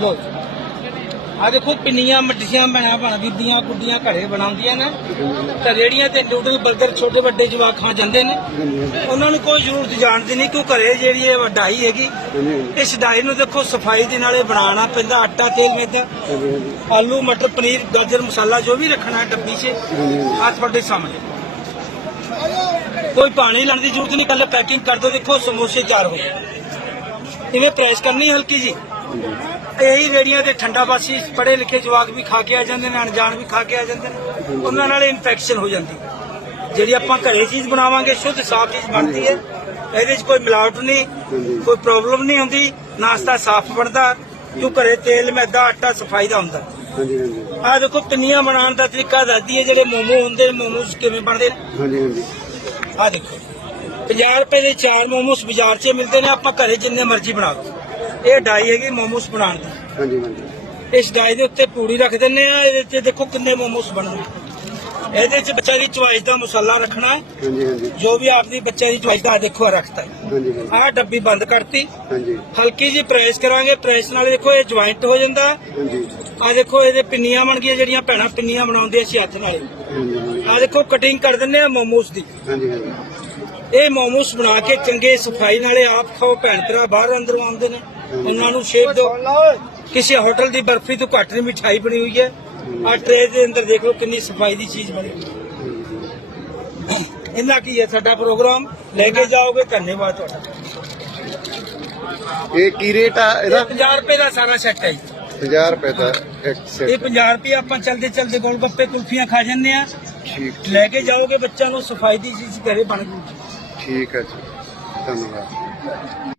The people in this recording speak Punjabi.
ਲੋ ਆ ਦੇਖੋ ਪਿੰਨੀਆਂ, ਮੱਠੀਆਂ ਬਣਾ ਬਣਾ ਬੀਬੀਆਂ ਗੁੱਡੀਆਂ ਘਰੇ ਬਣਾਉਂਦੀਆਂ ਨੇ। ਤੇ ਰੇੜੀਆਂ ਤੇ ਨੂਡਲ 버ਗਰ ਛੋਟੇ ਵੱਡੇ ਜਵਾਕ ਖਾ ਜਾਂਦੇ ਨੇ। ਉਹਨਾਂ ਨੂੰ ਕੋਈ ਜ਼ਰੂਰਤ ਜਾਣ ਦੀ ਨਹੀਂ ਕਿਉਂ ਘਰੇ ਜਿਹੜੀ ਇਹ ਵਡਾਈ ਹੈਗੀ। ਇਸ ਡਾਈ ਨੂੰ ਦੇਖੋ ਸਫ਼ਾਈ ਦੇ ਨਾਲੇ ਬਣਾਉਣਾ ਪੈਂਦਾ, ਆਟਾ, ਤੇਲ, ਮੈਦਾ, ਆਲੂ, ਮਟਰ, ਪਨੀਰ, ਗਾਜਰ, ਮਸਾਲਾ ਜੋ ਵੀ ਰੱਖਣਾ ਹੈ, ਡੱਬੀ 'ਚ ਆ ਤੁਹਾਡੇ ਸਾਹਮਣੇ। ਕੋਈ ਪਾਣੀ ਲੈਣ ਦੀ ਜ਼ਰੂਰਤ ਨਹੀਂ ਕੱਲ ਪੈਕਿੰਗ ਕਰ ਦੋ ਦੇਖੋ ਸਮੋਸੇ ਤਿਆਰ ਹੋ ਗਏ। ਇਵੇਂ ਪ੍ਰੈਸ ਕਰਨੀ ਹਲਕੀ ਜੀ? ਇਹੀ ਰੇੜੀਆਂ ਤੇ ਠੰਡਾ ਬਾਸੀ ਪੜੇ ਲਿਖੇ ਜਵਾਕ ਵੀ ਖਾ ਕੇ ਆ ਜਾਂਦੇ ਨੇ ਅਣਜਾਣ ਵੀ ਖਾ ਕੇ ਆ ਜਾਂਦੇ ਨੇ। ਉਹਨਾਂ ਨਾਲ ਇਨਫੈਕਸ਼ਨ ਹੋ ਜਾਂਦੀ। ਜਿਹੜੀ ਆਪਾਂ ਘਰੇ ਚੀਜ਼ ਬਣਾਵਾਂਗੇ ਸ਼ੁੱਧ ਸਾਫ਼ ਚੀਜ਼ ਬਣਦੀ ਹੈ। ਇਹਦੇ 'ਚ ਕੋਈ ਮਿਲਾਵਟ ਨਹੀਂ ਕੋਈ ਪ੍ਰੋਬਲਮ ਨਹੀਂ ਹੁੰਦੀ ਨਾਸ਼ਤਾ ਸਾਫ਼ ਬਣਦਾ। ਜੋ ਘਰੇ ਤੇਲ ਮੈਦਾ ਆਟਾ ਸਫ਼ਾਈ ਦਾ ਹੁੰਦਾ। ਹਾਂਜੀ ਹਾਂਜੀ। ਆ ਦੇਖੋ ਪਿੰਨੀਆਂ ਬਣਾਉਣ ਦਾ ਤਰੀਕਾ ਦੱਸਦੀ ਹੈ ਜਿਹੜੇ ਮੋਮੋ ਹੁੰਦੇ ਮੋਮੋਸ ਕਿਵੇਂ ਬਣਦੇ ਨੇ? ਹਾਂਜੀ ਹਾਂਜੀ। ਆ ਦੇਖੋ। 50 ਰੁਪਏ ਦੇ ਚਾਰ ਮੋਮੋਸ ਬਾਜ਼ਾਰ 'ਚ ਮਿਲਦੇ ਨੇ ਆਪਾਂ ਘਰੇ ਜਿੰਨੇ ਮਰਜ਼ੀ ਬਣਾ ਲਓ। ਇਹ ਡਾਈ ਹੈਗੀ ਮੋਮੋਸ ਬਣਾਉਣ ਦੀ। ਹਾਂਜੀ ਹਾਂਜੀ। ਇਸ ਡਾਈ ਦੇ ਉੱਤੇ ਪੂੜੀ ਰੱਖ ਦਿੰਨੇ ਆ ਇਹਦੇ 'ਚ ਦੇਖੋ ਕਿੰਨੇ ਮੋਮੋਸ ਬਣਦੇ ਇਹਦੇ 'ਚ ਬੱਚਾ ਦੀ ਚੁਆਇਸ ਦਾ ਮਸਾਲਾ ਰੱਖਣਾ ਹੈ। ਹਾਂਜੀ ਹਾਂਜੀ। ਜੋ ਵੀ ਆਪਦੀ ਬੱਚੇ ਦੀ ਚੁਆਇਸ ਦਾ ਦੇਖੋ ਰੱਖਤਾ ਹੈ। ਹਾਂਜੀ ਹਾਂਜੀ। ਆਹ ਡੱਬੀ ਬੰਦ ਕਰਤੀ। ਹਾਂਜੀ। ਹਲਕੀ ਜੀ ਪ੍ਰੈਸ ਕਰਾਂਗੇ। ਪ੍ਰੈਸ ਨਾਲ ਦੇਖੋ ਇਹ ਜੁਆਇੰਟ ਹੋ ਜਾਂਦਾ। ਹਾਂਜੀ। ਆ ਦੇਖੋ ਇਹਦੇ ਪਿੰਨੀਆਂ ਬਣ ਗਈਆਂ ਜਿਹੜੀਆਂ ਭੈਣਾਂ ਪਿੰਨੀਆਂ ਬਣਾਉਂਦੇ ਸੀ ਹੱਥ ਨਾਲ। ਆ ਦੇਖੋ ਕਟਿੰਗ ਕਰ ਦਿੰਨੇ ਆ ਮੋਮੋਸ ਦੀ। ਹਾਂਜੀ ਹਾਂਜੀ। ਇਹ ਮੋਮੋਸ ਬਣਾ ਕੇ ਚੰਗੇ ਸਫ਼ਾਈ ਨਾਲੇ ਆਪ ਖਾਓ ਭੈਣ ਭਰਾ ਬਾਹਰ ਅੰਦਰੋਂ ਆਉਂਦੇ ਨੇ। ਉਹਨਾਂ ਨੂੰ ਸ਼ੇਪ ਦਿਓ। ਕਿਸੇ ਹੋਟਲ ਦੀ ਬਰਫੀ ਤੋਂ ਘੱਟ ਨਹੀਂ ਮਿਠਾਈ ਬਣੀ ਹੋਈ ਹੈ। ਆ ਟਰੇ ਦੇ ਅੰਦਰ ਦੇਖ ਲਓ ਕਿੰਨੀ ਸਫ਼ਾਈ ਦੀ ਚੀਜ਼ ਬਣੀ। ਇੰਨਾ ਕੀ ਹੈ ਸਾਡਾ ਪ੍ਰੋਗਰਾਮ? ਲੈ ਕੇ ਜਾਓਗੇ ਧੰਨਵਾਦ ਤੁਹਾਡਾ। ਇਹ ਕੀ ਰੇਟ ਆ ਇਹ ਇਹਦਾ 50 ਰੁਪਏ ਦਾ ਸਾਰਾ ਸੈੱਟ ਹੈ ਜੀ। 50 ਰੁਪਏ ਦਾ ਇੱਕ ਇਹ ਸੈਟ 50 ਰੁਪਏ ਆਪਾਂ ਚਲਦੇ ਚਲਦੇ ਗੋਲ ਗੱਪੇ ਕੁਲਫੀਆਂ ਖਾ ਜੰਨੇ ਆ ਠੀਕ। ਲੈ ਕੇ ਜਾਓਗੇ ਬੱਚਿਆਂ ਨੂੰ ਸਫ਼ਾਈ ਦੀ ਚੀਜ਼ ਘਰੇ ਬਣ ਜੂਗੀ ਠੀਕ ਹੈ ਜੀ। ਧੰਨਵਾਦ।